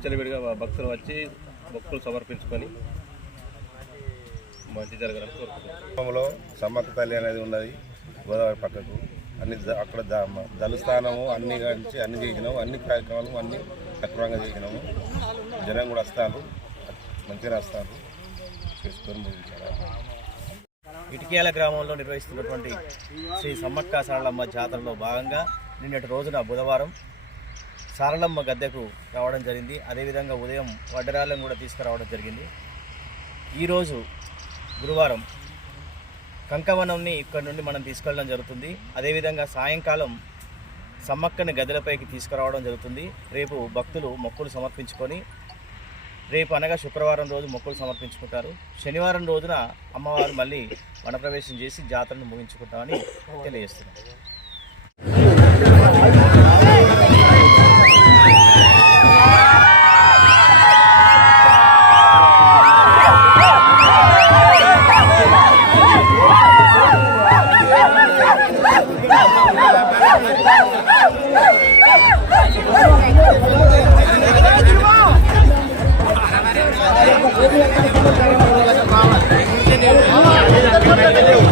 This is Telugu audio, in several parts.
విచ్చలవిడిగా భక్తులు వచ్చి మొక్కులు సమర్పించుకొని మంచి జరగాలని కోరుకుంటున్నాం గ్రామంలో సమ్మక్క తల్లి అనేది ఉన్నది గోదావరి పక్కకు. అన్ని అక్కడ జలస్థానము అన్ని నుంచి అన్ని చేసినాము అన్ని కార్యక్రమాలు అన్ని సక్రమంగా చేసినాము. జనం కూడా వస్తారు మంచిగా వస్తారు. చేసుకొని ముగించారు. ఇటికేల గ్రామంలో నిర్వహిస్తున్నటువంటి శ్రీ సమ్మక్క సారలమ్మ జాతరలో భాగంగా నిన్నటి రోజున బుధవారం సారలమ్మ గద్దెకు రావడం జరిగింది. అదేవిధంగా ఉదయం వడ్డరాలను కూడా తీసుకురావడం జరిగింది. ఈరోజు గురువారం కంకవనంని ఇక్కడ నుండి మనం తీసుకెళ్ళడం జరుగుతుంది. అదేవిధంగా సాయంకాలం సమ్మక్కని గద్దెలపైకి తీసుకురావడం జరుగుతుంది. రేపు భక్తులు మొక్కులు సమర్పించుకొని రేపు అనగా శుక్రవారం రోజు మొక్కులు సమర్పించుకుంటారు. శనివారం రోజున అమ్మవారు మళ్ళీ వనప్రవేశం చేసి జాతరను ముగించుకుంటామని Ini you.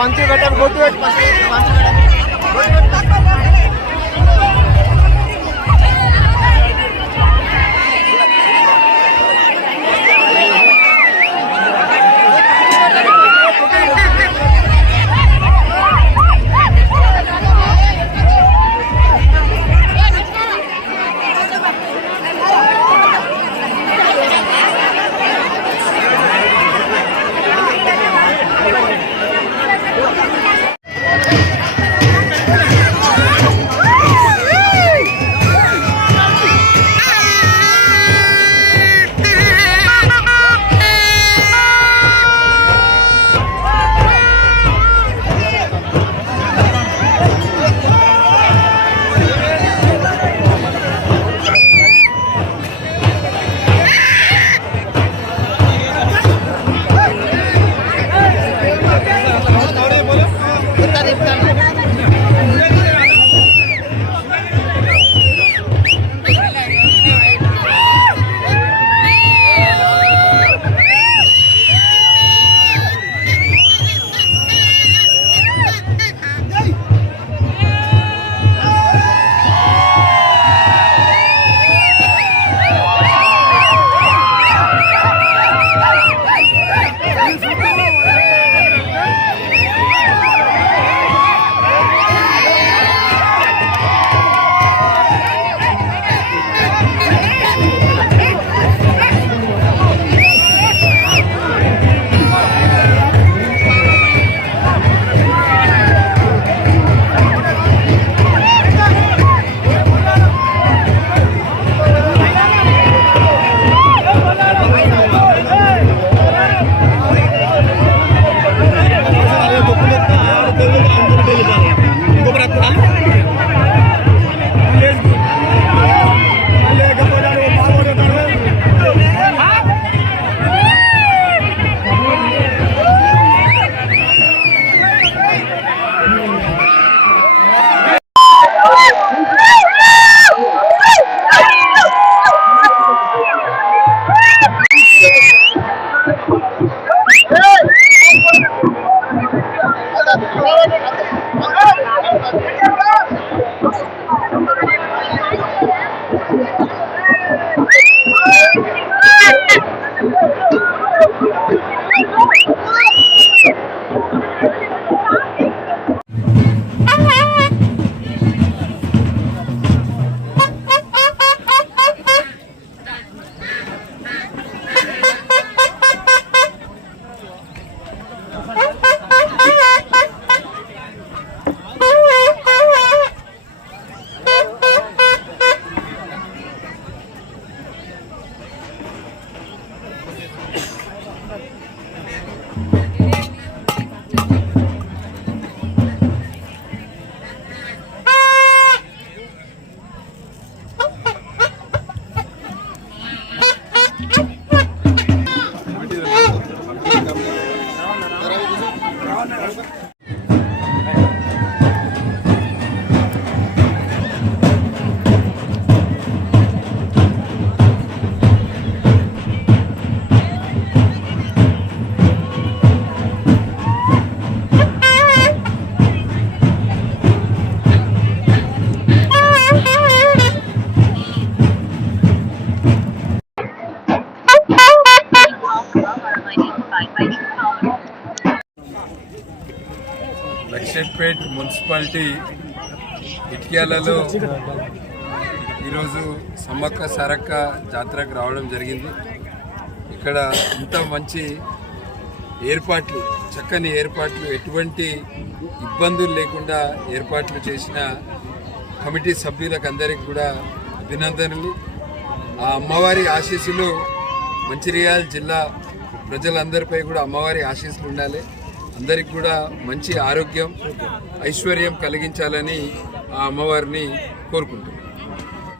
પાંચસો ઘટા ખોટું જ પછી પાંચસો ઘટા no, no, no. Municipality ఇటిక్యాలలో ఈరోజు సమ్మక్క సారక్క జాతరకు రావడం జరిగింది. ఇక్కడ ఇంత మంచి ఏర్పాట్లు చక్కని ఏర్పాట్లు ఎటువంటి ఇబ్బందులు లేకుండా ఏర్పాట్లు చేసిన కమిటీ సభ్యులకు అందరికీ కూడా అభినందనలు. ఆ అమ్మవారి ఆశీస్సులు మంచిర్యాల జిల్లా ప్రజలందరిపై కూడా అమ్మవారి ఆశీస్సులు ఉండాలి. అందరికి కూడా మంచి ఆరోగ్యం ఐశ్వర్యం కలిగించాలని ఆ అమ్మవారిని కోరుకుంటున్నాను